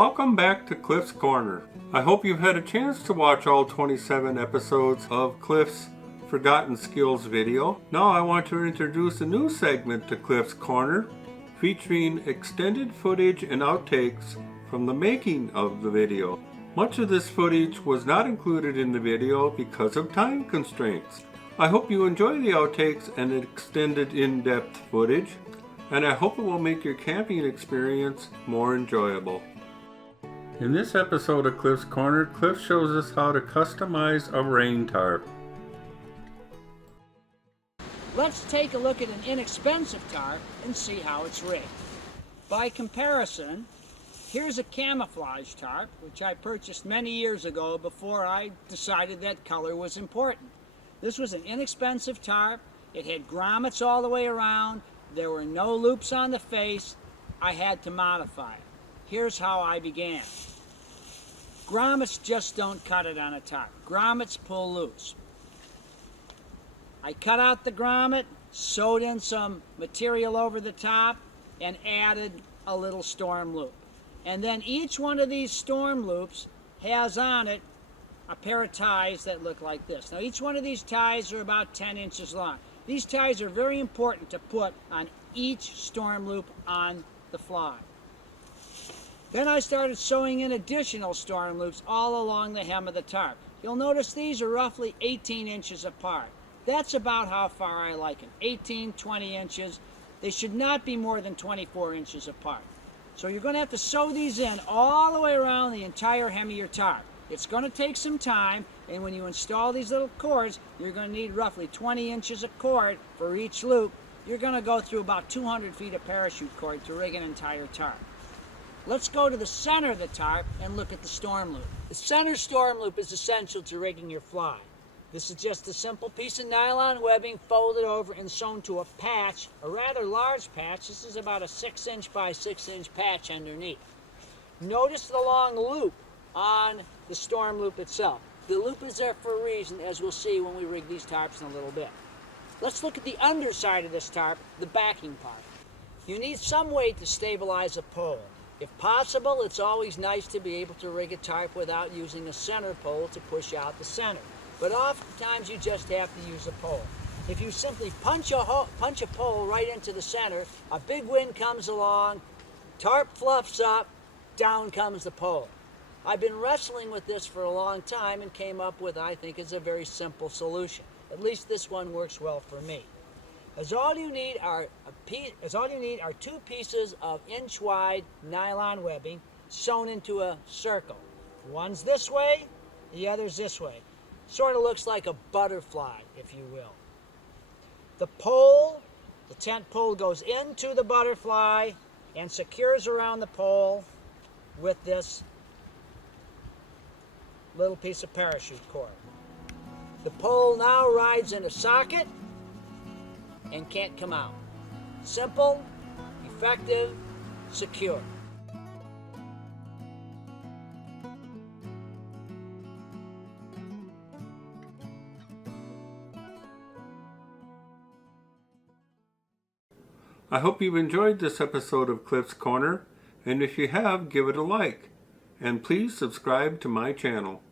Welcome back to Cliff's Corner. I hope you've had a chance to watch all 27 episodes of Cliff's Forgotten Skills video. Now I want to introduce a new segment to Cliff's Corner, featuring extended footage and outtakes from the making of the video. Much of this footage was not included in the video because of time constraints. I hope you enjoy the outtakes and extended in-depth footage, and I hope it will make your camping experience more enjoyable. In this episode of Cliff's Corner, Cliff shows us how to customize a rain tarp. Let's take a look at an inexpensive tarp and see how it's rigged. By comparison, here's a camouflage tarp, which I purchased many years ago before I decided that color was important. This was an inexpensive tarp. It had grommets all the way around. There were no loops on the face. I had to modify it. Here's how I began. Grommets just don't cut it on a tarp. Grommets pull loose. I cut out the grommet, sewed in some material over the top, and added a little storm loop. And then each one of these storm loops has on it a pair of ties that look like this. Now each one of these ties are about 10 inches long. These ties are very important to put on each storm loop on the fly. Then I started sewing in additional storm loops all along the hem of the tarp. You'll notice these are roughly 18 inches apart. That's about how far I like them, 18, 20 inches. They should not be more than 24 inches apart. So you're going to have to sew these in all the way around the entire hem of your tarp. It's going to take some time, and when you install these little cords, you're going to need roughly 20 inches of cord for each loop. You're going to go through about 200 feet of parachute cord to rig an entire tarp. Let's go to the center of the tarp and look at the storm loop. The center storm loop is essential to rigging your fly. This is just a simple piece of nylon webbing folded over and sewn to a patch, a rather large patch. This is about a 6-inch by 6-inch patch underneath. Notice the long loop on the storm loop itself. The loop is there for a reason, as we'll see when we rig these tarps in a little bit. Let's look at the underside of this tarp, the backing part. You need some weight to stabilize a pole. If possible, it's always nice to be able to rig a tarp without using a center pole to push out the center. But oftentimes you just have to use a pole. If you simply punch a pole right into the center, a big wind comes along, tarp fluffs up, down comes the pole. I've been wrestling with this for a long time and came up with, I think, is a very simple solution. At least this one works well for me. All you need are 2 pieces of inch-wide nylon webbing sewn into a circle. One's this way, the other's this way. Sort of looks like a butterfly, if you will. The pole, the tent pole, goes into the butterfly and secures around the pole with this little piece of parachute cord. The pole now rides in a socket and can't come out. Simple, effective, secure. I hope you've enjoyed this episode of Cliff's Corner, and if you have, give it a like. And please subscribe to my channel.